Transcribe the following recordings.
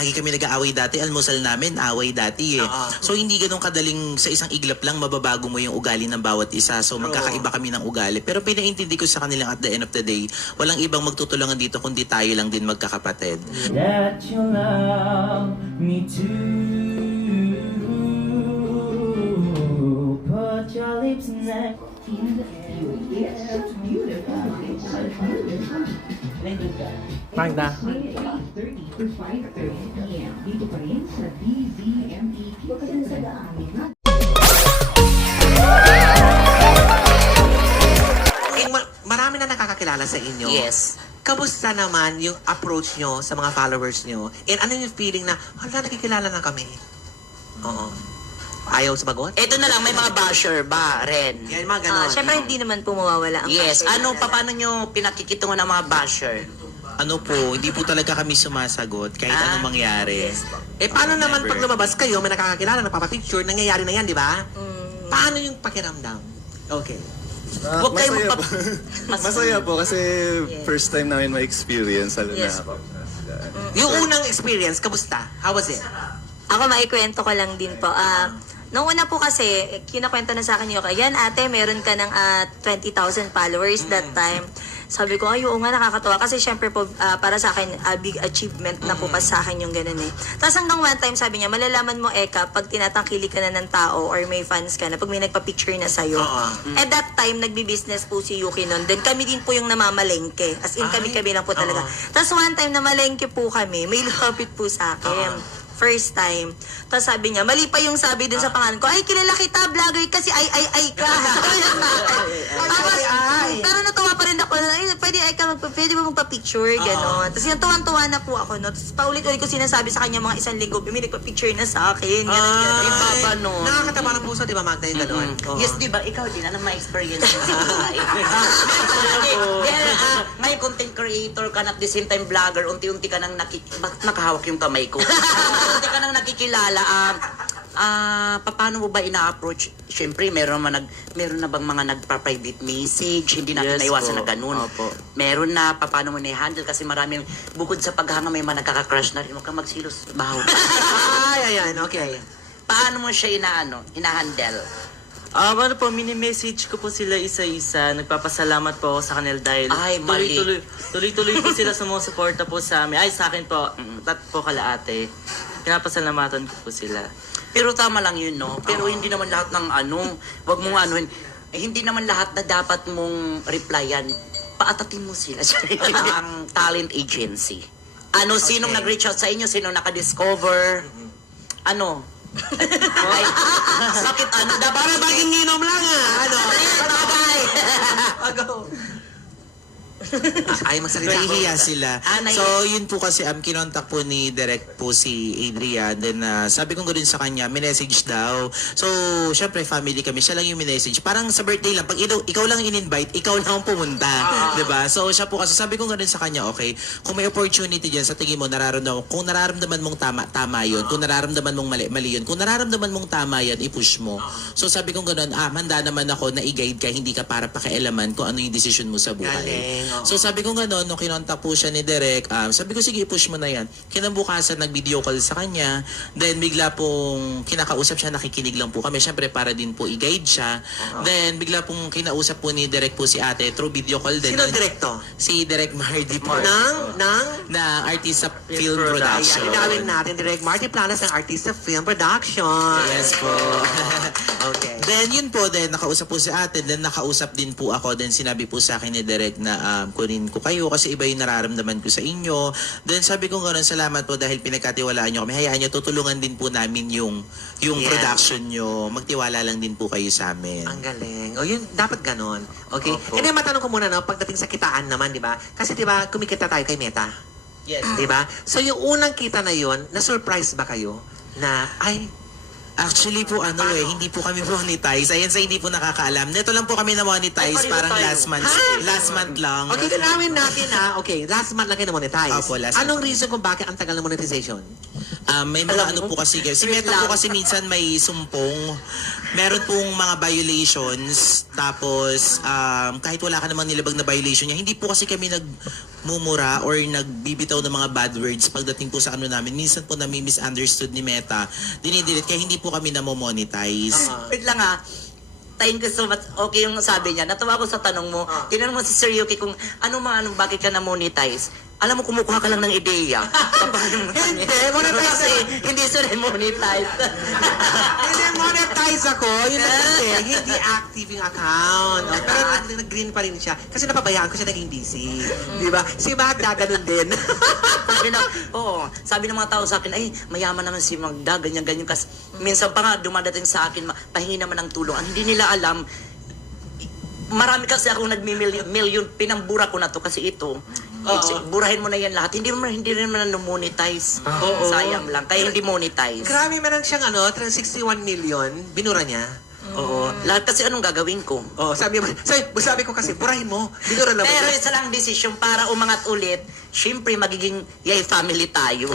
lagi kami nag-aaway dati, almusal namin, away dati eh. So hindi ganun kadaling sa isang iglap lang mababago mo yung ugali ng bawat isa. So magkakaiba kami ng ugali. Pero pinaintindi ko sa kanilang at the end of the day, walang ibang magtutulungan dito kundi tayo lang din magkakapatid. That you love me too. Put your lips next to Magda. 30 to 5:30 p.m. Dito pa rin sa DZME. Huwag ka sa daan. Marami na nakakakilala sa inyo. Yes. Kamusta naman yung approach nyo sa mga followers nyo? And ano yung feeling na, hala, nakikilala na kami? Oo. Ayaw sumagot? Ito na lang, may mga basher ba rin? Yan, mga ganon. Siyempre, hindi naman po mawawala ang Yes. basher. Paano nyo pinakikitungan ng mga basher? Ano po, hindi po talaga kami sumasagot kahit anong mangyari. Paano naman Never. pag lumabas kayo, may nakakakilala, nagpapapicture, nangyayari na yan, di ba? Paano yung pakiramdam? Okay. Huwag kayo masaya po. Mas- Masaya po kasi first time namin ma-experience lalo Yes. na. Yung unang experience, kamusta? How was it? Ako, maikwento ko lang din po. Nung una po kasi, kinakwento na sa akin yung, yan ate, meron ka ng 20,000 followers that time. Sabi ko, ay, oo nga, nakakatawa. Kasi syempre po, para sa akin, big achievement na po pa sa akin yung ganun eh. Tapos hanggang one time, sabi niya, malalaman mo, Eka, pag tinatangkili ka na ng tao or may fans ka na, pag may nagpa-picture na sa'yo. At that time, nagbi-business po si Yuki nun. Then kami din po yung namamalengke. As in, kami lang po talaga. Tapos one time, namalengke po kami. May lumapit po sa akin. First time. Tapos sabi niya, mali pa yung sabi dun sa pangalan ko, ay, kilala kita, vlogger kasi ay ka. Tapos, pero natuwa pa rin ako, ay, pwede ba magpa-picture, gano'n. Tapos yung tuwan-tuwa na po ako, no? Tapos paulit-ulit ko sinasabi sa kanya mga isang linggo, may nagpa-picture na sa akin, gano'n. Yung baba nun. Nakakatawa ng puso, di ba, Magda, yung gano'n? Yes, di ba? Ikaw din, ano ma-experience mo sa buhay? May content creator ka na at the same time vlogger, unti-unti ka nang bakit nakahawak yung kamay ko? Unti ka nang nakikilala, paano mo ba ina-approach? Siyempre, meron na bang mga nagpa-private message? Hindi natin Yes naiwasan po. na ganun. Opo. Meron na, paano mo na-handle? Kasi maraming, bukod sa paghanga, may mga nagkaka-crush na rin. Huwag kang magsilos, bahaw. Ayan, okay. Paano mo siya ina-handle? Ano po, mini-message ko po sila isa-isa. Nagpapasalamat po ako sa kanila dahil Ay, mali. tuloy-tuloy po sila sumusuporta po sa amin. Ay, sa akin po, po kala ate. Pinapasalamatan ko po sila. Pero tama lang yun, no? Pero hindi naman lahat ng wag mong anuhin. Hindi naman lahat na dapat mong replyan. Paatatin mo sila. Ang talent agency. Sinong nag-reach out sa inyo? Sinong nakadiscover? Ay, bakit Para baging inom lang, Bagay! Ay, magsalita ako. Nahihiya sila. Nahihiya. So, yun po kasi, kinontak po ni Direct po si Adrian. Then, sabi ko din sa kanya, minessage daw. So, syempre, family kami. Siya lang yung minessage. Parang sa birthday lang, pag ikaw lang in-invite, ikaw lang ang pumunta. Diba? So, siya po kasi, sabi ko din sa kanya, okay, kung may opportunity dyan, sa tingin mo, kung nararamdaman mong tama yun. Kung nararamdaman mong mali yun. Kung nararamdaman mong tama yan, i-push mo. So, sabi ko gano'n, handa naman ako na i-guide ka, hindi ka para pakialaman kung ano yung decision mo sa buhay. Galing. So sabi ko gano'n, nung kinontak po siya ni Derek, sabi ko sige, push mo na yan. Kinabukasan, nag-video call sa kanya. Then bigla pong kinakausap siya, nakikinig lang po kami. Siyempre para din po i-guide siya. Then bigla pong kinausap po ni Derek po si ate through video call din. Sino direkto? Si Derek Mardy po. Ng Artista Film Production. Ayan, inawin natin, Direct Marty Planas ng Artista Film Production. Yes po. Okay. Then yun po, then nakausap po si ate, then nakausap din po ako, then sinabi po sa akin ni Derek na kunin ko kayo kasi iba yung nararamdaman ko sa inyo. Then sabi ko gano'n, salamat po dahil pinagkatiwalaan nyo kami. Hayaan nyo, tutulungan din po namin yung Yeah. production nyo. Magtiwala lang din po kayo sa amin. Ang galing. O yun, dapat ganon. Okay? Opo. And then matanong ko muna, no, pagdating sa kitaan naman, di ba? Kasi di ba, kumikita tayo kay Meta. Yes. Di ba? So yung unang kita na yun, na-surprise ba kayo? Na, ay, Actually po, hindi po kami monetize. Ayan sa hindi po nakakaalam. Neto lang po kami na-monetize, Ay, pareho parang tayo. last month lang. okay, tinawin natin okay, last month lang kayo na-monetize. Opo, last Anong month. reason kung bakit ang tagal ng monetization? May mga po kasi, si Meta po kasi minsan may sumpong, meron pong mga violations, tapos kahit wala ka namang nilabag na violation niya, hindi po kasi kami nagmumura or nagbibitaw ng mga bad words pagdating po sa ano namin. Minsan po nami-misunderstood ni Meta. Dinidelete kaya hindi po kami namo-monetize. Wait lang ha. Thank you so much. Okay yung sabi niya. Natuwa ko sa tanong mo. Tinanong mo si Sir Yuki kung bakit ka na-monetize. Alam mo, kumukuha ka lang ng ideya. Hindi, monetize Kasi hindi siya monetize. Hindi, monetize ako. Yun lang kasi, hindi active yung account. Pero nag-green pa rin siya. Kasi napabayaan ko siya naging busy. Di ba? Si Magda, ganun din. Sabi ng mga tao sa akin, ay, mayaman naman si Magda, ganyan-ganyan. Kasi minsan pa nga dumadating sa akin, pahingi naman ng tulong. Ang hindi nila alam, marami kasi akong nagmi-million, pinambura ko na to kasi ito. Burahin mo na yan lahat. Hindi rin naman na-monetize. Sayang lang. Kaya hindi monetize. Grabe, meron siyang 61 million. Binura niya. Oo. Lahat kasi anong gagawin ko? Sabi ko kasi, burahin mo. Binura lang. Pero isa lang desisyon para umangat ulit, syempre magiging yay family tayo.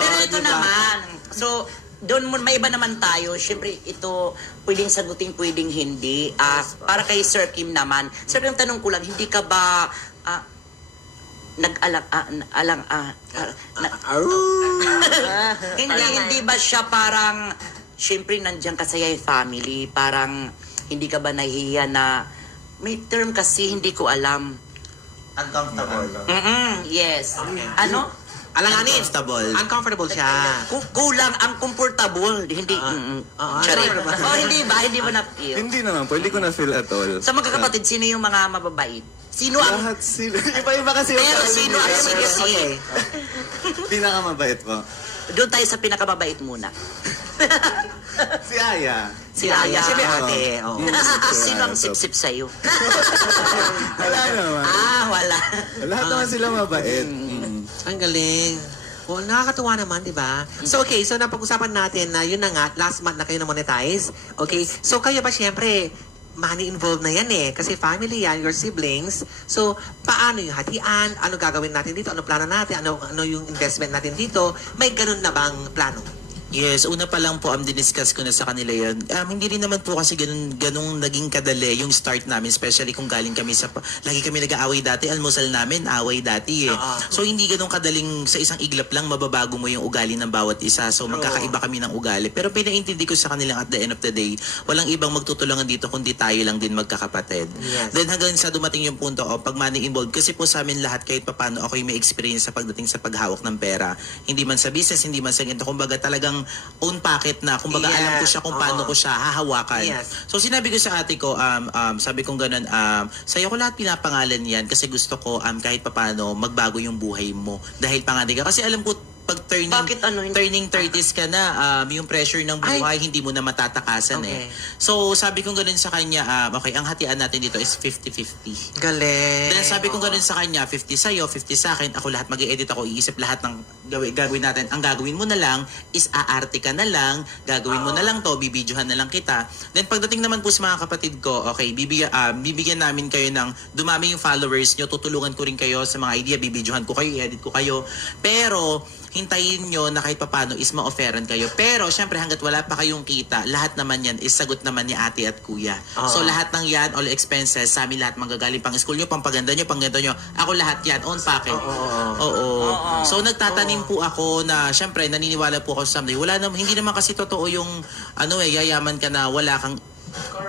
Pero ito naman. So, doon may iba naman tayo. Syempre, ito pwedeng sagutin, pwedeng hindi. Para kay Sir Kim naman. Sir Kim, tanong ko lang, hindi ka ba hindi ba siya parang, syempre nandiyan ka sa yay family, parang hindi ka ba nahihiya na, may term kasi hindi ko alam. Uncomfortable. Yes. Ano? Alanganin. Uncomfortable. Uncomfortable siya. Kulang ang comfortable. Hindi. Charit. Hindi ba? Hindi mo na-feel? Hindi naman po, hindi ko na feel at all. Sa magkakapatid, sino yung mga mababait? Sino ang... Lahat sila. Iba-iba kasi yung Pero family. sino ang sige. Pinakamabait po. Doon tayo sa pinakamabait muna. Si Aya. Si Aya. Si ate. Oo. Sino ang sip-sip sa'yo? Wala naman. Wala. Lahat naman sila mabait. Ang galing. Nakakatuwa naman, di ba? So, okay. So, napag-usapan natin na yun na nga, last month na kayo na-monetize. Okay. So, kayo ba, syempre, money involved na yan eh. Kasi family yan, your siblings. So, paano yung hatian? Ano gagawin natin dito? Ano plano natin? Ano yung investment natin dito? May ganun na bang plano? Yes, una pa lang po, diniscuss ko na sa kanila yun. Hindi rin naman po kasi ganung naging kadali yung start namin, especially kung galing kami lagi kami nag-aaway dati, almusal namin, away dati eh. So, hindi ganun kadaling sa isang iglap lang, mababago mo yung ugali ng bawat isa. So, magkakaiba kami ng ugali. Pero pinaintindi ko sa kanilang at the end of the day, walang ibang magtutulungan dito kundi tayo lang din magkakapatid. Yes. Then hanggang sa dumating yung punto, pag money involved, kasi po sa amin lahat, kahit papano, ako yung may experience sa pagdating sa paghawak ng pera. Hindi man sa business, hindi man sa ganito. Kumbaga talagang own pocket na. Kumbaga alam ko siya kung paano ko siya hahawakan. Yes. So sinabi ko sa ate ko, sabi kong ganun, sa'yo ko lahat pinapangalan yan kasi gusto ko kahit papano magbago yung buhay mo. Dahil panganay ka. Kasi alam ko, pag turning 30s ka na, yung pressure ng buhay, hindi mo na matatakasan eh. So, sabi kong ganun sa kanya, okay, ang hatian natin dito is 50-50. Galing. Then sabi kong ganun sa kanya, 50 sa'yo, 50 sa akin, ako lahat mag-i-edit ako, iisip lahat ng gagawin natin. Ang gagawin mo na lang is aarte ka na lang, gagawin mo na lang to, bibidyohan na lang kita. Then pagdating naman po sa mga kapatid ko, okay, bibigyan namin kayo ng dumami yung followers nyo, tutulungan ko rin kayo sa mga idea, bibidyohan ko kayo, i-edit ko kayo. Pero, hintayin nyo na kahit papano is ma-offeran kayo. Pero, syempre, hanggat wala pa kayong kita, lahat naman yan is sagot naman ni ate at kuya. So, lahat ng yan, all expenses, sa amin lahat manggagaling pang school nyo, pang paganda nyo, pang ganito nyo. Ako lahat yan, own pocket. Oo. So, nagtatanim po ako na, syempre, naniniwala po ako sa someday. Hindi naman kasi totoo yung, yayaman ka na wala kang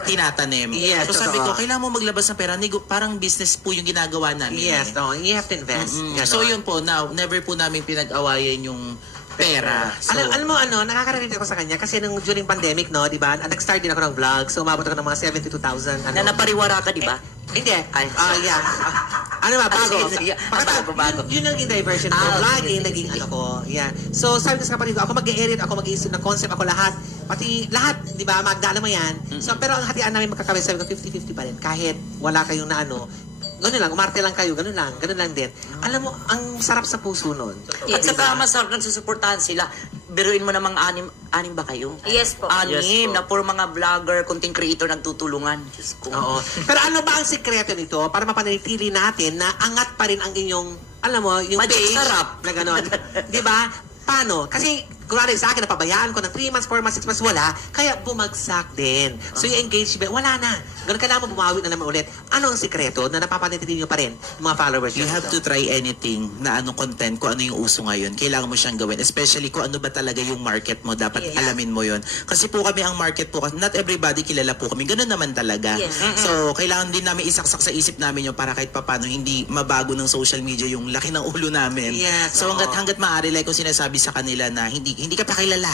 tinatanim. Yes, so sabi ko, totoo. kailangan mo maglabas ng pera. Parang business po yung ginagawa namin. Yes, you have to invest. Ganon. So yun po, never po namin pinag-awayan yung pera. So, alam mo nakaka-relate ako sa kanya kasi during pandemic, no, di ba? Nag-start din ako ng vlog. So umabot ako ng mga 72,000. Na napariwara ka, di ba? Hindi. Ay. Yeah. Bago. Bago. Yun ang diversion ko. Vlogging, naging ko. Yeah. So, sabi ko sa kapatid ko, ako mag-e-edit, ako mag-iisip ng concept, ako lahat. Pati lahat, di ba? Magda, alam mo yan. So, pero ang hatian namin magkakawin, sabi ko, 50-50 pa rin. Kahit wala kayong na gano'n lang, umarte lang kayo, gano'n lang din. Alam mo, ang sarap sa puso nun. At saka masarap nagsusuportahan sila. Biruin mo namang anim ba kayo? Yes po. Anim, na puro mga vlogger, content creator nagtutulungan. Diyos ko. Oo. Pero ano ba ang sikreto nito para mapanatili natin na angat pa rin ang inyong, alam mo, yung Magic page sarap. na gano'n. Di ba? Paano? Kasi kunwari sa akin, napabayaan ko ng 3 months, 4 months, 6 months, wala, kaya bumagsak din. So yung engagement, wala na. Ganun kailangan mo bumawi na naman ulit. Ano ang sikreto na napapanatili nyo pa rin yung mga followers You nyo have dito? to try anything na anong content, kung ano yung uso ngayon. Kailangan mo siyang gawin. Especially kung ano ba talaga yung market mo. Dapat Yes. alamin mo yon. Kasi po kami ang market po, not everybody kilala po kami. Ganun naman talaga. Yes. So, kailangan din namin isaksak sa isip namin yun para kahit papano hindi mabago ng social media yung laki ng ulo namin. Yes, So, oo. hanggat maaari, like kung sinasabi sa kanila na hindi ka pa kilala.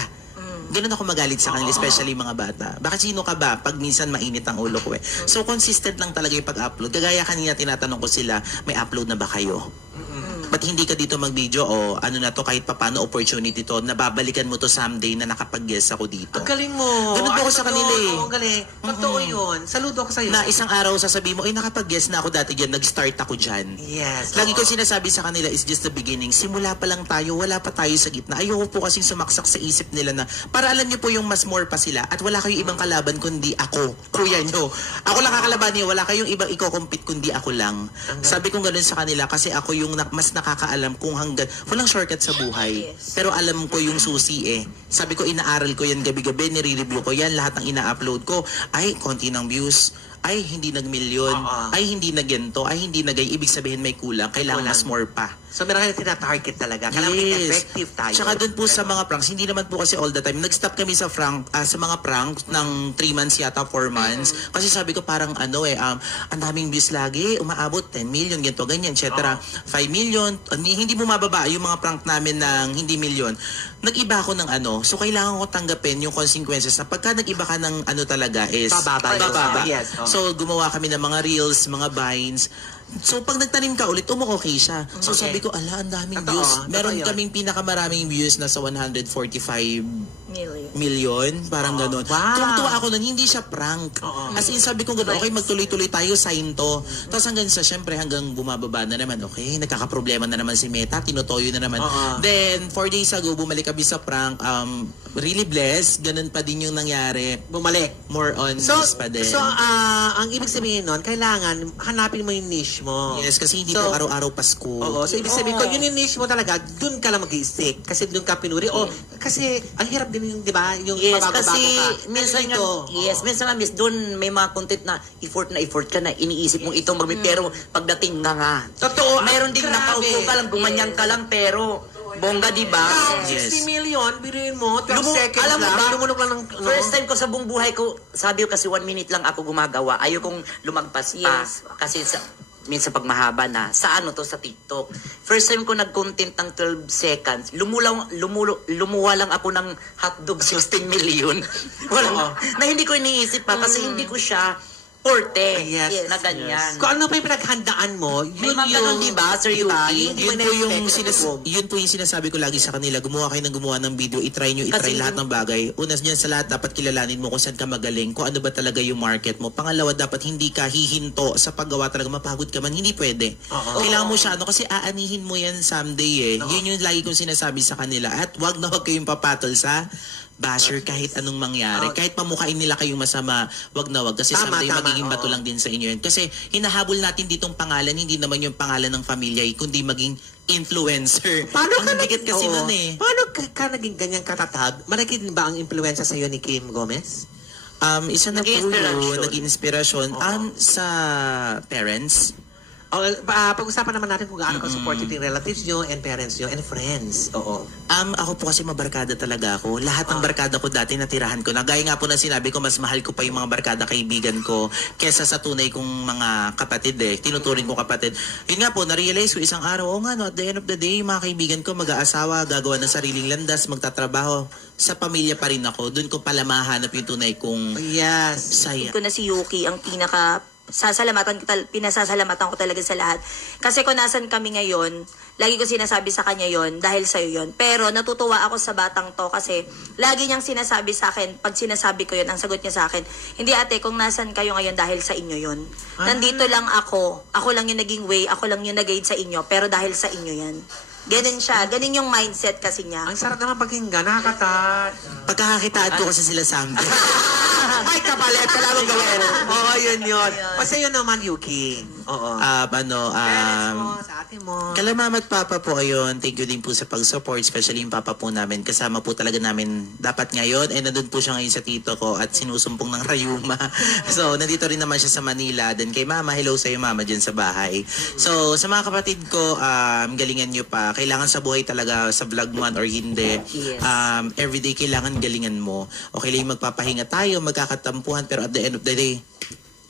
Ganun ako magalit sa kanila, especially mga bata. Bakit sino ka ba? Pag minsan mainit ang ulo ko eh. So, consistent lang talaga yung pag-upload. Kagaya kanina, tinatanong ko sila, may upload na ba kayo? Ba't hindi ka dito mag-video o ano na to, kahit papano opportunity to, nababalikan mo to someday na nakapag-guest ako dito. Ang galing mo. Ganun po ako Ano sa to? kanila eh. Oo, ang galing. Totoo yun. Saludo ako sa'yo. Na isang araw sasabihin mo, nakapag-guest na ako dati dyan, nag-start ako dyan. Yes. Lagi oo. ko sinasabi sa kanila is just the beginning. Simula pa lang tayo, wala pa tayo sa gitna. Ayoko po kasing sumaksak sa isip nila na para alam niyo po yung mas more pa sila at wala kayong ibang kalaban kundi ako, kuya nyo. Ako lang kakalaban niyo, wala kayong ibang i-compete kundi ako lang. Sabi ko ganun sa kanila kasi ako yung mas nakakaalam kung hanggang, walang shortcut sa buhay. Yes. Pero alam ko yung susi eh. Sabi ko, inaaral ko yan gabi-gabi, nire-review ko yan, lahat ng ina-upload ko, ay, konti ng views, ay, hindi nag-milyon, ay, hindi nag-ganto, ay, hindi nag ibig sabihin may kulang, kailangan Kulang. mas more pa. So meron kayo tina-target talaga. Kailangan maging effective tayo. Tsaka doon po sa mga pranks, hindi naman po kasi all the time. Nag-stop kami sa sa mga pranks ng 3 months yata, 4 months. Kasi sabi ko parang ang daming views lagi, umaabot 10 million, ganito, ganyan, etc. 5 million, hindi bumababa yung mga prank namin ng hindi million. Nag-iba ako ng so kailangan ko tanggapin yung consequences na pagka nag-iba ka ng talaga is Bababa. Yes, oo. So gumawa kami ng mga reels, mga vines. So pag nagtanim ka ulit, okay siya. So sabi ko, ang daming Totoo, views. totoo Meron yun. kaming pinakamaraming views na sa 145 Million. million, parang ganun. Wow. Tuwang-tuwa ako nun, hindi siya prank. As in, sabi ko gano'n, okay, magtuloy-tuloy tayo, sign to. Tapos hanggang syempre, hanggang bumababa na naman, okay, nagkakaproblema na naman si Meta, tinutoyo na naman. Then, 4 days ago, bumalik kami sa prank, really blessed, ganun pa din yung nangyari. Bumalik. More on this pa din. So, ang ibig sabihin nun, kailangan hanapin mo yung niche mo. Yes, kasi hindi So, po araw-araw Pasko. Oo, so ibig sabihin ko, yun yung niche mo talaga, dun ka lang mag-i-stick. Kasi dun ka pinuri. O, kasi, ang hirap din yung, di ba, yung Yes, mabago-bago kasi ka. minsan nga, Dito, minsan nga miss, doon may mga content na effort ka na, iniisip mong itong pero pagdating nga. Totoo. Meron ding grabe. nakaupo ka lang, gumanyan ka lang, pero bongga, di ba? Yes. 60 million, biruin mo, 12 seconds alam mo lang, ba, lumunok lang ng... first time ko sa buong buhay ko, sabi ko kasi 1 minute lang ako gumagawa. Ayaw kong lumagpas pa. Yes. Kasi minsan pag mahaba na, sa sa TikTok. First time ko nag-content ng 12 seconds, lumuwa lang ako ng hotdog 16 million. Na hindi ko iniisip pa kasi hindi ko siya forte Yes. na ganyan. Kung ano pa yung pinaghandaan mo, yun mga yung... ganun, di ba, Sir Diba? Yuki? Hindi mo Yun po yung sinasabi ko lagi sa kanila, gumawa kayo ng gumawa ng video, itry nyo, itry Kasi lahat ng bagay. Una dyan sa lahat, dapat kilalanin mo kung saan ka magaling, kung ano ba talaga yung market mo. Pangalawa, dapat hindi ka hihinto sa paggawa talaga, mapagod ka man, hindi pwede. Kailangan mo siya, kasi aanihin mo yan someday eh. Yun yung lagi kong sinasabi sa kanila. At wag na wag kayong papatol sa basher kahit anong mangyari. Kahit pamukain nila kayong masama, wag na wag. Kasi someday magiging bato lang din sa inyo yun. Kasi hinahabol natin ditong pangalan, hindi naman yung pangalan ng pamilya, kundi maging influencer. Paano ka Ang bigat kasi Oo. nun eh. Paano ka naging ganyang katatag? Malaki din ba ang impluensya sa'yo ni Kim Gomez? Isa na po Nag-inspirasyon. naging inspirasyon sa parents. Pag-usapan naman natin kung gaano ka supportive yung relatives nyo and parents nyo and friends. Oo. Ako po kasi mabarkada talaga ako. Lahat ng barkada ko dati natirahan ko na. Gaya nga po na sinabi ko, mas mahal ko pa yung mga barkada kaibigan ko kesa sa tunay kong mga kapatid eh. Tinuturing ko kapatid. Yun nga po, na-realize ko isang araw, at the end of the day, yung mga kaibigan ko mag-aasawa, gagawa ng sariling landas, magtatrabaho. Sa pamilya pa rin ako. Doon ko pala mahanap yung tunay kong Yes. saya. Ko na si Yuki ang pinasasalamatan ko talaga sa lahat. Kasi kung nasan kami ngayon, lagi ko sinasabi sa kanya yon dahil sa'yo yon. Pero natutuwa ako sa batang to kasi lagi niyang sinasabi sa akin, pag sinasabi ko yon, ang sagot niya sa akin, hindi ate, kung nasan kayo ngayon dahil sa inyo yon. Nandito lang ako lang yung naging way, ako lang yung nag-guide sa inyo, pero dahil sa inyo yan. Ganun siya, ganun yung mindset kasi niya. Ang sarap naman pakinggan, nakakatat. Pagkakakitaan ko kasi sila someday. Ay, kapalit. Kailangan gawin. Oo, yun. Basta yun naman, Yuki. Oo. Parents mo, sa ate mo. Kala mama at papa po, ayun, thank you din po sa pag-support, especially yung papa po namin. Kasama po talaga namin dapat ngayon. And nandun po siya ngayon sa tito ko at sinusumpong ng rayuma. So, nandito rin naman siya sa Manila. Then kay mama, hello sa'yo mama dyan sa bahay. So, sa mga kapatid ko, galingan nyo pa. Kailangan sa buhay talaga, sa vlog man or hindi. Yes. Everyday kailangan galingan mo. Okay lang magpapahinga tayo, magkakatampuhan, pero at the end of the day,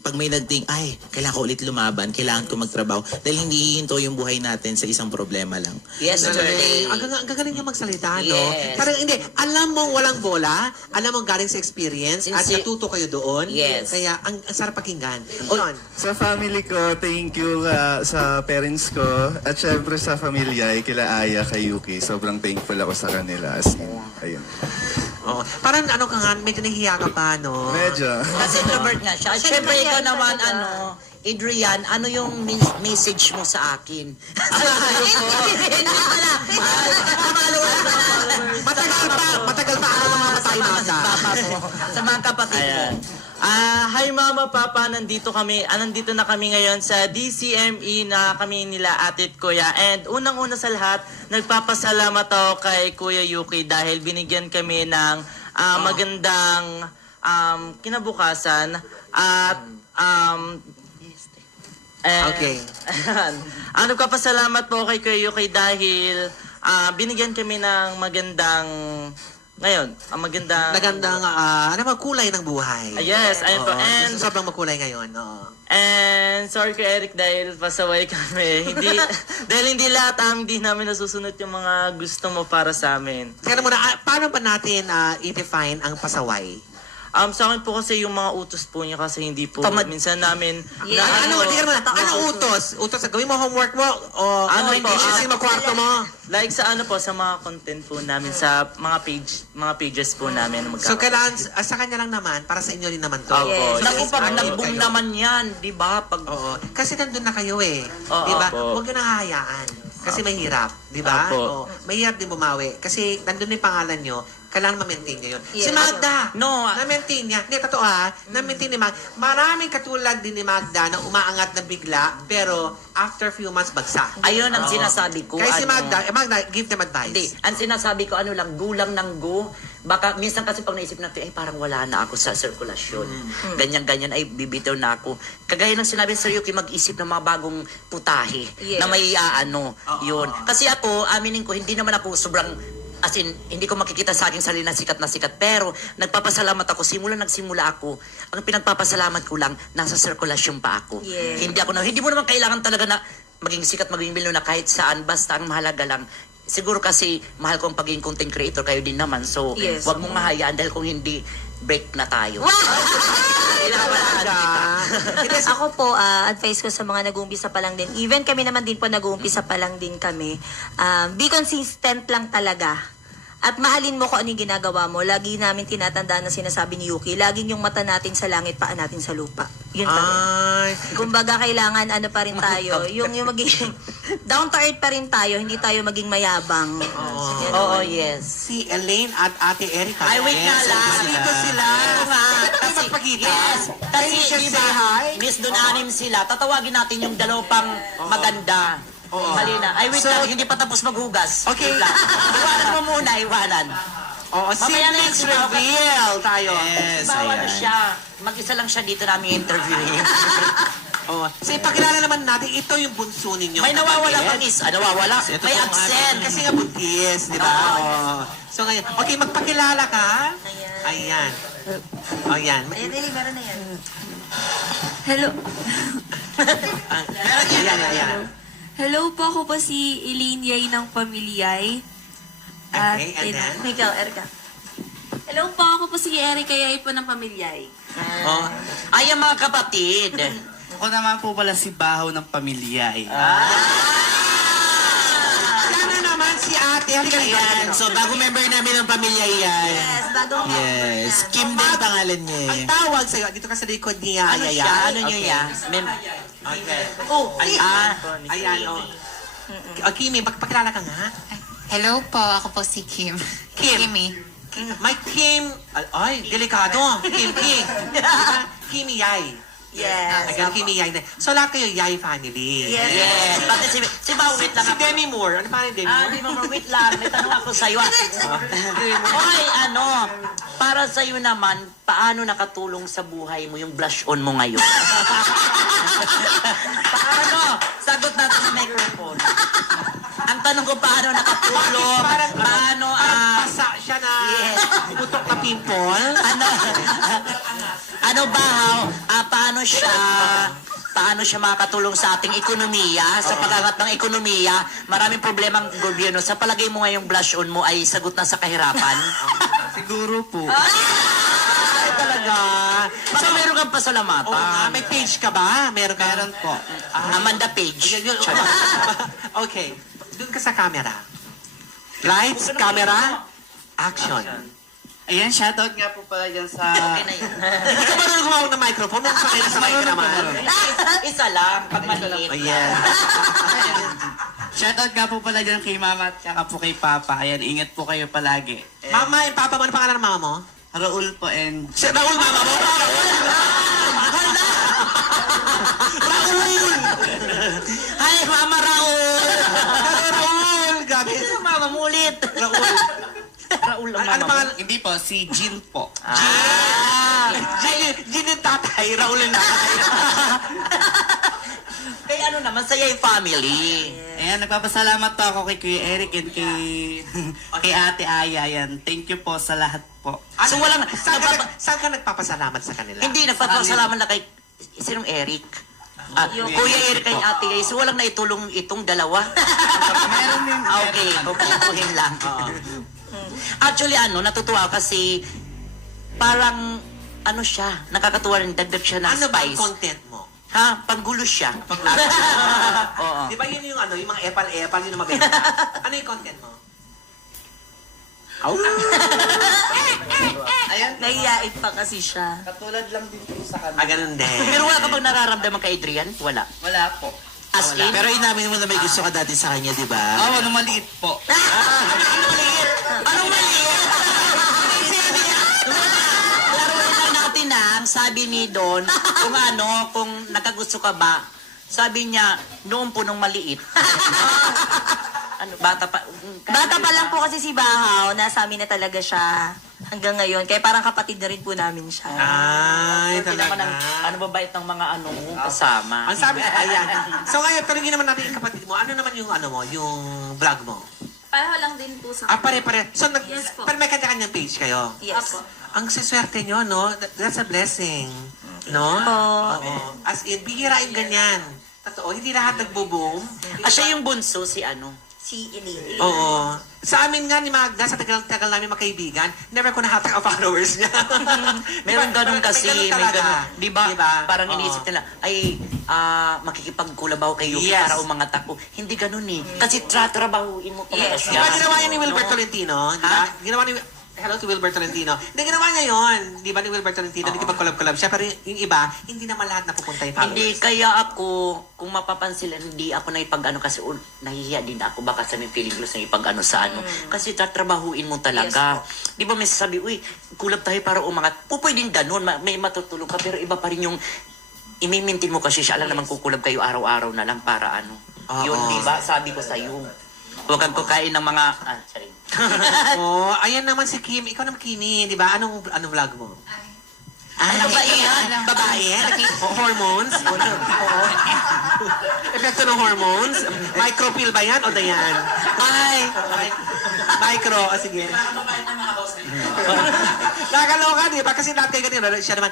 pag may nagting, ay, kailangan ko ulit lumaban, kailangan ko magtrabaho. Dahil hindi hihinto yung buhay natin sa isang problema lang. Yesterday. Ang gagaling niya magsalita, no? Yes. Parang hindi, alam mong walang bola, alam mong galing sa experience, at natuto kayo doon. Yes. Kaya, ang sarap pakinggan. Yun. Sa family ko, thank you sa parents ko. At syempre sa pamilya, kila Aya, kay Yuki. Sobrang thankful ako sa kanila. As in, ayun. Oh, parang ano ka nga, medyo nahiya ka pa, no? Medyo. Kasi introvert nga siya. Siyempre, ikaw naman, Adrian, ano yung message mo sa akin? Matagal pa ako mamatay masa. Sa mga kapatid mo. Hi mama, papa, nandito na kami ngayon sa DCME na kami nila atit kuya. And unang-una sa lahat, nagpapasalamat ako kay Kuya Yuki dahil binigyan kami ng magandang kinabukasan at Okay. Nagpapasalamat po kay Kuya Yuki dahil binigyan kami ng magandang Nagandang, kulay ng buhay. yes, ayun po. Oo, And sobrang makulay ngayon. Oo. And sorry kay Eric dahil pasaway kami. Dahil hindi lahat hindi namin nasusunod yung mga gusto mo para sa amin. Kaya muna, paano ba natin i-define ang pasaway? Sa akin po kasi yung mga utos po niya kasi hindi po minsan namin Ano utos? Utos, gawin mo homework mo? O Ano hindi po, siya mo kwarto mo? like sa sa mga content po namin sa mga pages po namin na So, kailangan, sa kanya lang naman, para sa inyo rin naman to. Opo. Naku, pag Yes. nag-boom naman yan, di ba? Pag Oo. Kasi nandun na kayo eh. Oo, Di ba? opo. Huwag nyo nang hahayaan. Kasi mahirap. Di ba? Opo. Oo. Mahirap din bumawi. Kasi nandun na yung pangalan nyo, kailangan ma-maintain nyo yun. Si Yes. Magda! No. Na-maintain niya. Hindi, totoo na-maintain ni Magda. Maraming katulad din ni Magda na umaangat na bigla, pero after few months, bagsak. ayun ang sinasabi ko. Kaya si Magda, Magda, give them advice. Hindi, ang sinasabi ko, gulang ng go. Baka, minsan kasi pag naisip natin, parang wala na ako sa sirkulasyon. Ganyan-ganyan, ay bibitaw na ako. Kagaya ng sinabi sa Yuki, mag-isip ng mga bagong putahe Yes. na may yun. Kasi ako, aminin ko, hindi naman ako sobrang, as in, hindi ko makikita sa aking sarili na sikat, pero nagpapasalamat ako, nagsimula ako, ang pinagpapasalamat ko lang, nasa sirkulasyon pa ako. Yes. Hindi mo naman kailangan talaga na maging sikat, maging milyon na kahit saan, basta ang mahalaga lang. Siguro kasi mahal ko ang pagiging content creator, kayo din naman. So, Yes. wag mong mahayaan dahil kung hindi, break na tayo. Ako po, advice ko sa mga nag-uumpisa pa lang din, even kami naman din po nag-uumpisa pa lang din kami, be consistent lang talaga. At mahalin mo kung ano yung ginagawa mo. Lagi namin tinatandaan na sinasabi ni Yuki, laging yung mata natin sa langit, paa natin sa lupa. Yun pa rin. Ay, Kumbaga, kailangan pa rin tayo. Yung maging down to earth pa rin tayo, hindi tayo maging mayabang. Yan. Oo, yes. si Elaine at Ate Erica. Ay, wait nga lang. Dito sila. Oo nga. Kasi, magpagkita. Yes. Kasi, Just di say ba, hi. Miss Dunanim sila. Tatawagin natin yung dalawang maganda. Oo. Halina. Ay, wait So, lang. Hindi pa tapos maghugas. Okay. Wait lang. Iwanan mo muna, iwanan. Oo, Mamaya na secrets yung reveal tayo. Yes, Bawal ayan. siya. Mag-isa lang siya dito namin interviewin. Oo. So, ipakilala naman natin, ito yung bunso ninyo. May nawawala pang nawawala. Ito May po ang absent. Kasi nga buntis, di ba? Oo. So, ngayon, okay, magpakilala ka. Ayan. Ayan. Meron na yan. Hello. Ayan. Hello po, ako po si Eileen Yay ng Pamilyay. Okay, and then? Miguel, Erika. Hello po, ako po si Erika Yay po ng Pamilyay. Oh, Ay, ang mga kapatid. Ako naman po pala si Bahaw ng Pamilya eh. sana naman si ate. Halika Ayan, so bago member namin ng pamilya yan. Yes, bagong Yes, Kim din pangalan niya eh. Ang tawag sa'yo, dito ka sa likod niya. Ano Ayaya. siya? Ano nyo yan? Okay. Oh, Ayan, oh. Kimi, pakilala ka nga. Hello po, ako po si Kim. Kim. Kimi. May Kim, ay, delikado. Kim. Diba? Kimi Yai. Yes. Ayan, Kimi Yai. So lahat kayo Yai family. Yes. Pati si Bao, wait lang Si ako. Demi Moore. Ano pa rin Demi Moore? Di mo, wait lang. May tanong ako sa'yo. Okay, para sa'yo naman, paano nakatulong sa buhay mo yung blush on mo ngayon? Paano? Sagot natin sa microphone. Ang tanong ko, paano nakatulong? Paano, Pasa siya na Yes. putok na pimple. ano Bahaw, paano siya makakatulong sa ating ekonomiya, sa pag-angat ng ekonomiya, maraming problema ang gobyerno. Sa palagay mo ngayong blush on mo ay sagot na sa kahirapan? Siguro po. Ay, talaga. So, meron kang pasalamatan. Oo nga, may page ka ba? Meron ka? Meron po. Amanda Page. Yun. Okay. Doon ka sa camera. Lights, camera, action. Ayan, shoutout nga po pala dyan sa... Okay na yun. Hindi ka marunong humawak ng microphone. Nung sakay na sa mic naman. Isa lang, pag maliit. Oh, yeah. Shoutout nga po pala dyan kay mama at saka po kay papa. Ayan, ingat po kayo palagi. Mama and papa mo, ano pangalan ng mama mo? Raul po and... Si Raul, mama mo? Raul! Hi, Mama Raul! Raul! Gabi. Mama mo ulit. Raul. Raul ang Ano mama mo. pangalan? Hindi po, si Jean po. Jin yung tatay, Raul yung tatay. Kaya ano naman, saya yung family. Ayan, nagpapasalamat po ako kay Kuya Eric and kay Ate Aya. Ayan, thank you po sa lahat po. So, walang... Saan ka nagpapasalamat sa kanila? Hindi, nagpapasalamat na kay... Sinong Eric? Kuya Eric kay Ate Gay. So, walang naitulong itong dalawa. Meron din. Okay, kukuhin lang. Actually, natutuwa kasi parang, siya, nakakatuwa rin, dagdag siya ng Ano ba ang spice. content mo? Ha? Panggulo siya. Oo. Di ba yun yung yung mga epal-epal, yun yung mabenta? Ano yung content mo? Ayan, Nahiyain pa kasi siya. katulad lang din po sa kanila. Ganun din. Pero wala ka bang nararamdaman kay Adrian? Wala. Wala po. As in? Pero inamin mo na may gusto ka dati sa kanya, di ba? Ano maliit po. Anong maliit? Laruin lang natin ang sabi ni Don, kung nakagusto ka ba, sabi niya, noon po nung maliit. Bata pa. Bata pa lang po kasi si Bahaw, nasa amin na talaga siya hanggang ngayon. Kaya parang kapatid na rin po namin siya. Ay, Hindi naman talaga. babait ng mga kasama. Ang sabi, ayan. So ngayon, tanongin naman natin yung kapatid mo. Ano naman yung yung vlog mo? Pareho lang din po sa... Pare-pare. So, Yes po. pero may kanya-kanyang page kayo. Yes. Ang siswerte nyo, no? That's a blessing. No? Oo. As in, bihira yung ganyan. Totoo, hindi lahat nagbo-boom. Siya yung bunso, si Si Eileen. Oo. Sa amin nga ni Magda, sa tagal-tagal namin magkaibigan, never ko nahatak ang followers niya. Meron ganun kasi, May ganun may talaga. ganun. Di ba? Parang Oo. iniisip nila, makikipagkulabaw kay Yuki Yes. para umangat ako. Hindi ganun eh. Kasi trabahuin mo talaga Yes. siya. Di ba ginawa niya ni Wilbert Tolentino? Di ba? Ginawa ni... Hello to Wilbert Tolentino. Hindi, ginawa niya yon. Di ba ni Wilbert Tolentino? Hindi collab siya. Pero yung iba, hindi naman lahat napupunta yung followers. Hindi, kaya ako, kung mapapansin, hindi ako naipag-ano kasi nahihiya din ako. Baka sa may feeling loss na ipag-ano sa ano. Kasi tatrabahuin mo talaga. Di ba may sasabi, uy, kulab tayo para umangat. Pwedeng ganun, may matutulong ka. Pero iba pa rin yung imimintin mo kasi siya. Alam naman kukulab kayo araw-araw na lang para ano. Oo. Yun, di ba? Sabi ko sa'yo. Huwag kang kukain ng mga... sorry. Ayan naman si Kim. Ikaw naman, Kimi. Di ba? Anong vlog mo? Babae yan. Babae? Hormones? Oo. Epekto ng hormones? Micropill ba yan o dayan? Ay! Micro. Sige. Nakakaloka, di ba? Kasi lahat kayo ganyan. Siya naman,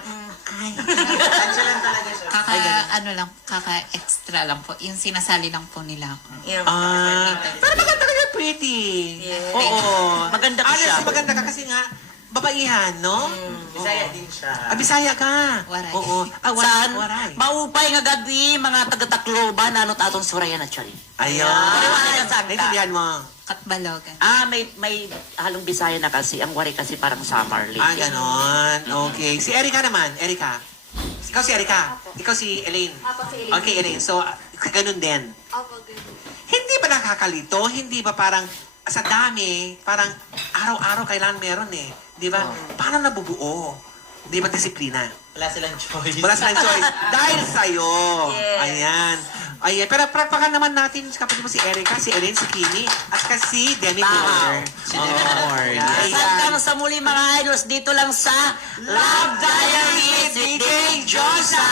Kaka-extra lang po. Yung sinasali lang po nila ako. pero maganda ka yan, pretty. Yes. Oo. Maganda ka siya. Honestly, maganda ka kasi nga, babaihan, no? Bisaya din siya. Bisaya ka. Waray. Oo. Saan? Waray. Maupay nga gabi, mga taga-Tacloban, anot atong suraya na chari. Ayun. Naintindihan mo. Katbalogan. May halong Bisaya na kasi. Ang wari kasi parang summer late. Ganon. Okay. Si Erica naman. Erica. Ikaw si Erica. Ikaw si Elaine. Okay, Elaine. So, ganun din. Hindi ba nakakalito? Hindi ba parang sa dami, parang araw-araw kailangan meron eh. Di ba? Paano nabubuo? Di ba disiplina? Wala silang choice. Wala silang choice. Dahil sa'yo. Yes. Ayan. Ayan. Pero prakpakan naman natin, kapatid mo si Erica, si Elaine, si Kimi, at saka si Demi Moore. Si Demi Moore, Ayan. yes. Hanggang sa muli mga idols dito lang sa Love Diaries with Dave Josa.